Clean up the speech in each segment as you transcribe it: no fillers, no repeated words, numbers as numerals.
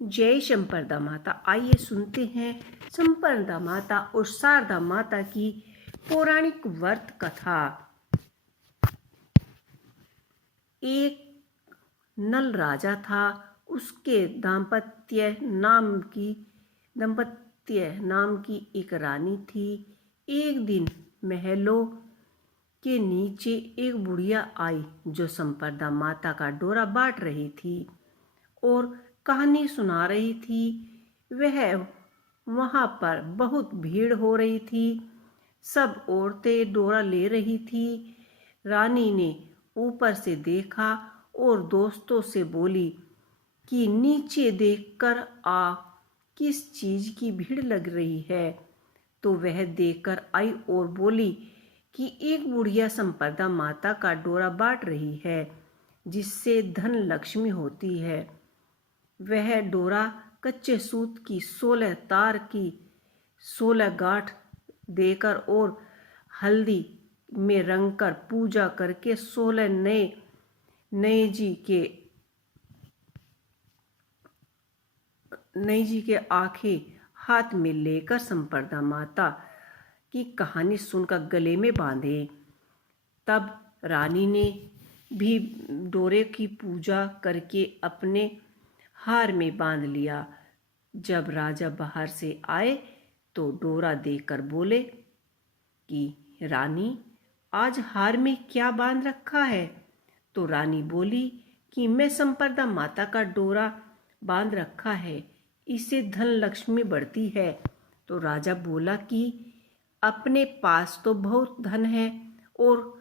जय संपदा माता। आइए सुनते हैं संपदा माता और शारदा माता की पौराणिक व्रत कथा। एक नल राजा था। उसके दंपत्य नाम की एक रानी थी। एक दिन महलों के नीचे एक बुढ़िया आई जो संपदा माता का डोरा बांट रही थी और कहानी सुना रही थी। वह वहां पर बहुत भीड़ हो रही थी। सब औरतें डोरा ले रही थी। रानी ने ऊपर से देखा और दोस्तों से बोली कि नीचे देखकर आ, किस चीज की भीड़ लग रही है। तो वह देखकर आई और बोली कि एक बुढ़िया संपदा माता का डोरा बांट रही है जिससे धन लक्ष्मी होती है। वह डोरा कच्चे सूत की 16 तार की 16 गांठ देकर और हल्दी में रंग कर पूजा करके 16 नए जी के आंखें हाथ में लेकर संपदा माता की कहानी सुनकर गले में बांधे। तब रानी ने भी डोरे की पूजा करके अपने हार में बांध लिया। जब राजा बाहर से आए तो डोरा देखकर बोले कि रानी, आज हार में क्या बांध रखा है। तो रानी बोली कि मैं संपदा माता का डोरा बांध रखा है, इससे धन लक्ष्मी बढ़ती है। तो राजा बोला कि अपने पास तो बहुत धन है, और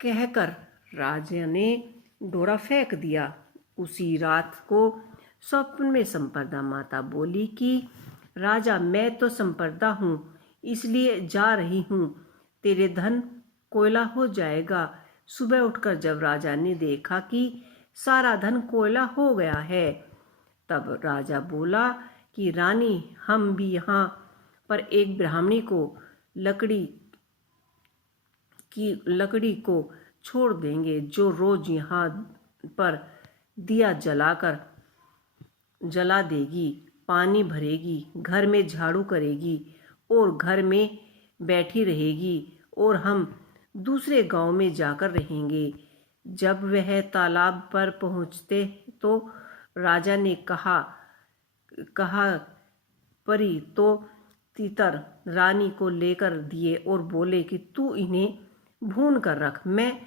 कहकर राजा ने डोरा फेंक दिया। उसी रात को स्वप्न में संपदा माता बोली कि राजा, मैं तो संपदा हूँ, इसलिए जा रही हूँ, तेरे धन कोयला हो जाएगा। सुबह उठकर जब राजा ने देखा कि सारा धन कोयला हो गया है, तब राजा बोला कि रानी, हम भी यहाँ पर एक ब्राह्मणी को लकड़ी को छोड़ देंगे, जो रोज यहाँ पर दिया जला देगी, पानी भरेगी, घर में झाड़ू करेगी और घर में बैठी रहेगी, और हम दूसरे गांव में जाकर रहेंगे। जब वह तालाब पर पहुँचते तो राजा ने कहा परी तो तीतर रानी को लेकर दिए और बोले कि तू इन्हें भून कर रख, मैं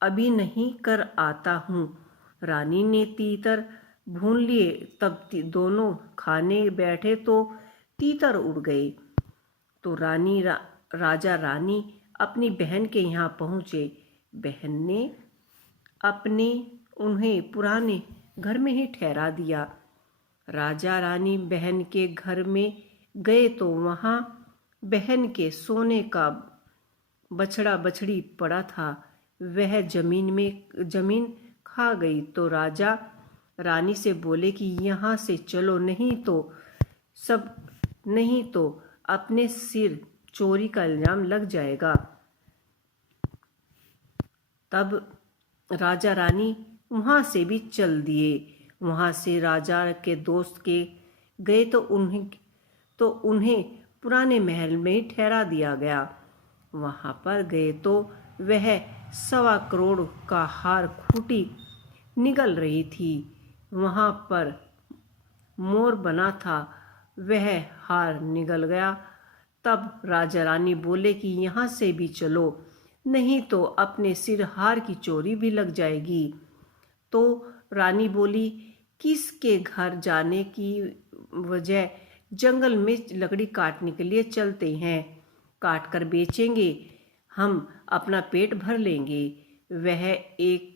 अभी नहीं कर आता हूँ। रानी ने तीतर भून लिए। तब दोनों खाने बैठे तो तीतर उड़ गए। तो राजा रानी अपनी बहन के यहाँ पहुँचे। बहन ने उन्हें पुराने घर में ही ठहरा दिया। राजा रानी बहन के घर में गए तो वहाँ बहन के सोने का बछड़ा बछड़ी पड़ा था। वह जमीन खा गई। तो राजा रानी से बोले कि यहाँ से चलो, नहीं तो अपने सिर चोरी का इल्जाम लग जाएगा। तब राजा रानी वहाँ से भी चल दिए। वहाँ से राजा के दोस्त के गए तो उन्हें पुराने महल में ही ठहरा दिया गया। वहाँ पर गए तो वह 1.25 करोड़ का हार खूंटी निगल रही थी। वहाँ पर मोर बना था, वह हार निगल गया। तब राजा रानी बोले कि यहाँ से भी चलो, नहीं तो अपने सिर हार की चोरी भी लग जाएगी। तो रानी बोली, किसके घर जाने की वजह, जंगल में लकड़ी काटने के लिए चलते हैं, काट कर बेचेंगे, हम अपना पेट भर लेंगे। वह एक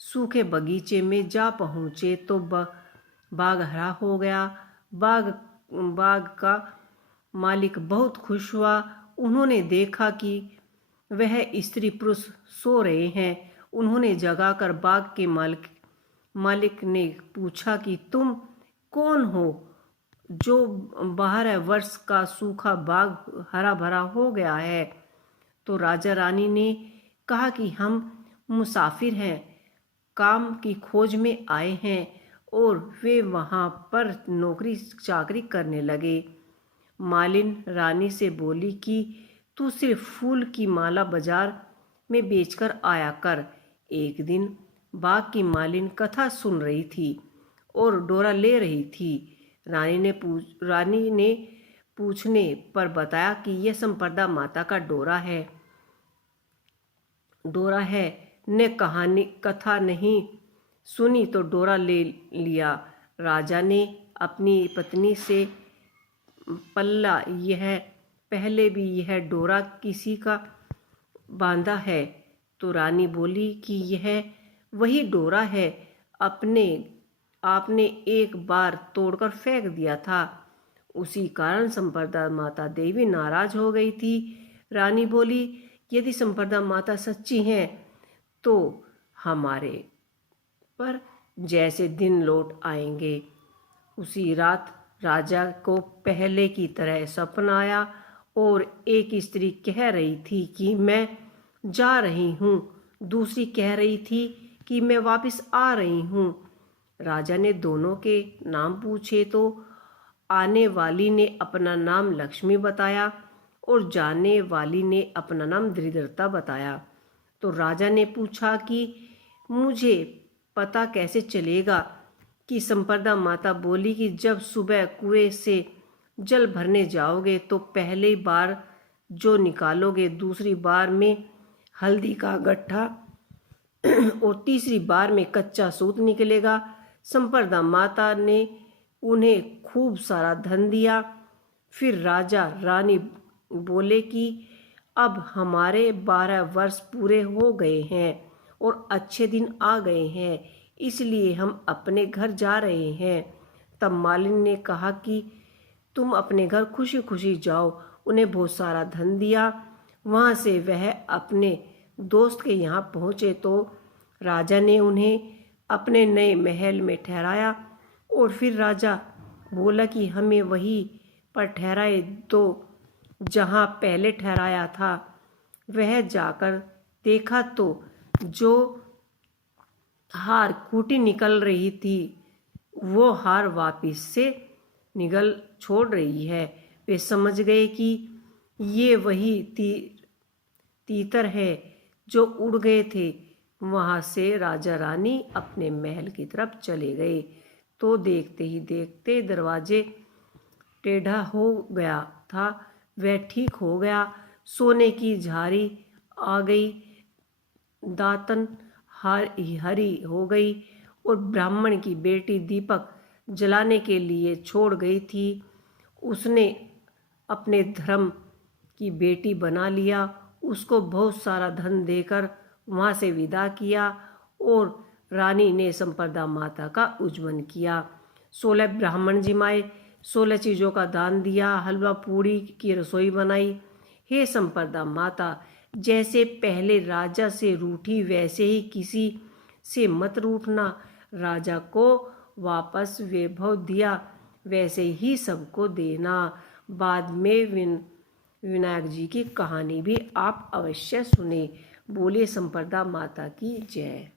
सूखे बगीचे में जा पहुँचे तो बाग हरा हो गया। बाग का मालिक बहुत खुश हुआ। उन्होंने देखा कि वह स्त्री पुरुष सो रहे हैं। उन्होंने जगाकर बाग के मालिक ने पूछा कि तुम कौन हो जो 12 वर्ष का सूखा बाग हरा भरा हो गया है। तो राजा रानी ने कहा कि हम मुसाफिर हैं, काम की खोज में आए हैं और वे वहाँ पर नौकरी चाकरी करने लगे। मालिन रानी से बोली कि तू सिर्फ फूल की माला बाजार में बेचकर आया कर। एक दिन बाग की मालिन कथा सुन रही थी और डोरा ले रही थी। रानी ने पूछने पर बताया कि यह संपदा माता का डोरा है। ने कथा नहीं सुनी तो डोरा ले लिया। राजा ने अपनी पत्नी से पल्ला यह पहले भी यह डोरा किसी का बांधा है। तो रानी बोली कि यह वही डोरा है, आपने एक बार तोड़कर फेंक दिया था। उसी कारण संपदा माता देवी नाराज हो गई थी। रानी बोली, यदि संपदा माता सच्ची हैं तो हमारे पर जैसे दिन लौट आएंगे। उसी रात राजा को पहले की तरह सपना आया और एक स्त्री कह रही थी कि मैं जा रही हूँ, दूसरी कह रही थी कि मैं वापस आ रही हूँ। राजा ने दोनों के नाम पूछे तो आने वाली ने अपना नाम लक्ष्मी बताया और जाने वाली ने अपना नाम दरिद्रता बताया। तो राजा ने पूछा कि मुझे पता कैसे चलेगा कि संपदा माता बोली कि जब सुबह कुएं से जल भरने जाओगे तो पहली बार जो निकालोगे, दूसरी बार में हल्दी का गट्ठा और तीसरी बार में कच्चा सूत निकलेगा। संपदा माता ने उन्हें खूब सारा धन दिया। फिर राजा रानी बोले कि अब हमारे 12 वर्ष पूरे हो गए हैं और अच्छे दिन आ गए हैं, इसलिए हम अपने घर जा रहे हैं। तब मालिन ने कहा कि तुम अपने घर खुशी खुशी जाओ। उन्हें बहुत सारा धन दिया। वहाँ से वह अपने दोस्त के यहाँ पहुँचे तो राजा ने उन्हें अपने नए महल में ठहराया और फिर राजा बोला कि हमें वहीं पर ठहराए दो जहाँ पहले ठहराया था। वह जाकर देखा तो जो हार खूंटी निकल रही थी वो हार वापिस से निगल छोड़ रही है। वे समझ गए कि ये वही तीतर है जो उड़ गए थे। वहाँ से राजा रानी अपने महल की तरफ चले गए तो देखते ही देखते दरवाजे टेढ़ा हो गया था, वह ठीक हो गया। सोने की झारी आ गई, दातन हरी हो गई और ब्राह्मण की बेटी दीपक जलाने के लिए छोड़ गई थी। उसने अपने धर्म की बेटी बना लिया। उसको बहुत सारा धन देकर वहाँ से विदा किया और रानी ने संपदा माता का उज्जवल किया। 16 ब्राह्मण जिमाए, 16 चीज़ों का दान दिया, हलवा पूड़ी की रसोई बनाई। हे संपदा माता, जैसे पहले राजा से रूठी वैसे ही किसी से मत रूठना। राजा को वापस वैभव दिया वैसे ही सबको देना। बाद में विनायक जी की कहानी भी आप अवश्य सुने। बोलिए संपदा माता की जय।